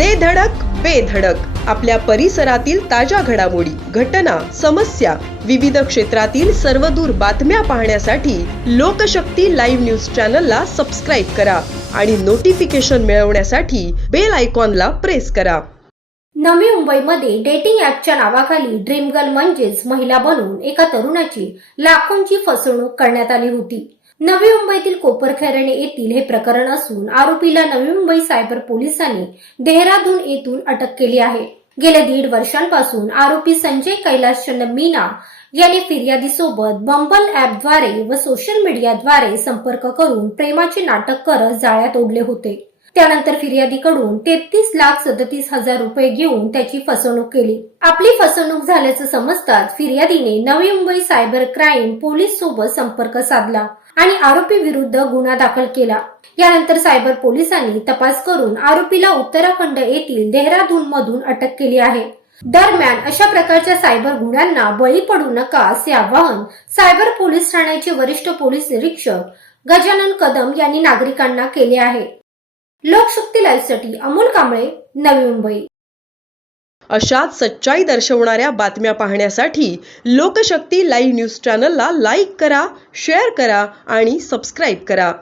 दे धडक बेधडक आपल्या परिसरातील ताज्या घडामोडी, घटना, समस्या, विविध क्षेत्रातील सर्वदूर बातम्या पाहण्यासाठी लोकशक्ती लाईव्ह न्यूज चॅनलला सबस्क्राईब करा आणि नोटिफिकेशन मिळवण्यासाठी बेल आयकॉनला प्रेस करा. नवी मुंबईमध्ये डेटिंग ॲपच्या नावाखाली ड्रीम गर्ल म्हणजेच महिला बनवून एका तरुणाची लाखोंची फसवणूक करण्यात आली होती. नवी मुंबईतील कोपरखैरणे येथील हे प्रकरण असून आरोपीला नवी मुंबई सायबर पोलिसांनी देहरादून येथून अटक केली आहे. गेल्या 1.5 वर्षांपासून आरोपी संजय कैलाशचंद मीना यांनी फिर्यादीसोबत बंबल ॲपद्वारे व सोशल मीडियाद्वारे संपर्क करून प्रेमाचे नाटक करत जाळ्यात ओढले होते. त्यानंतर फिर्यादीकडून 33,37,000 रुपये घेऊन त्याची फसवणूक केली. आपली फसवणूक झाल्याचं समजताच फिर्यादीने Navi Mumbai cyber crime police सोबत संपर्क साधला आणि आरोपी विरुद्ध गुन्हा दाखल केला. यानंतर सायबर पोलिसांनी तपास करून आरोपीला उत्तराखंड येथील देहरादून मधून अटक केली आहे. दरम्यान अशा प्रकारच्या सायबर गुन्ह्यांना बळी पडू नका असे आवाहन सायबर पोलीस ठाण्याचे वरिष्ठ पोलीस निरीक्षक गजानन कदम यांनी नागरिकांना केले आहे. लोकशक्ती लाईव्हसाठी अमोल कांबळे, नवी मुंबई. अशाच सच्चाई दर्शवणाऱ्या बातम्या पाहण्यासाठी लोकशक्ती लाईव्ह न्यूज चॅनलला लाईक करा, शेअर करा आणि सबस्क्राईब करा.